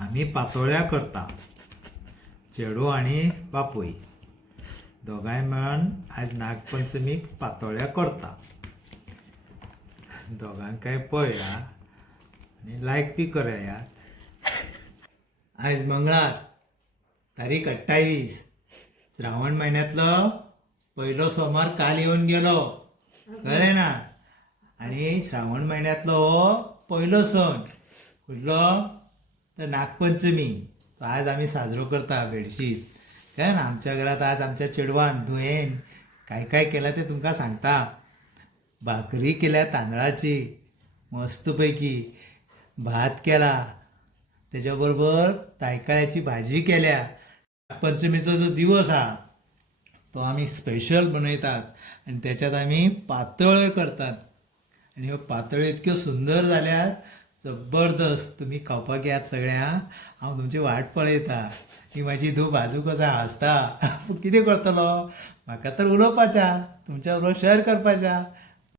आम्ही पातोळ्या करता. चेडू आणि बापूय दोगांय मेळून आज नागपंचमीक पातोळ्या करता. दोगांकाय पळया आणि लायक बी करया. आज मंगळार तारीख अठ्ठावीस. श्रावण महिन्यातलो पहिलो सोमार काल येऊन गेलो. कळ्ळें ना आणि श्रावण महिन्यातलो हो पहिलो सण. फुडलो तर नागपंचमी. तो आज आम्ही साजरो करता बेडशीत काय ना आमच्या घरात आज आमच्या चेडवान धुयेन काय काय केलं ते तुमकां सांगता. भाकरी केल्या तांदळाची मस्तपैकी. भात केला. त्याच्याबरोबर तायकाळ्याची भाजी केल्या. पंचमीचो जो दिवस हा तो आम्ही स्पेशल बनयतात आणि त्याच्यात आम्ही पातळ करतात. आणि ह्यो पातळ्यो इतक्यो सुंदर जाल्यात जबरदस्त. तुमी खावपाक यात सगळ्या? हांव तुमची वाट पळयतां ही म्हाजी धूव बाजू कसा हांसता पूण कितें करतलो? म्हाका तर उलोवपाच्या. तुमच्या बरोबर शेअर करपाच्या.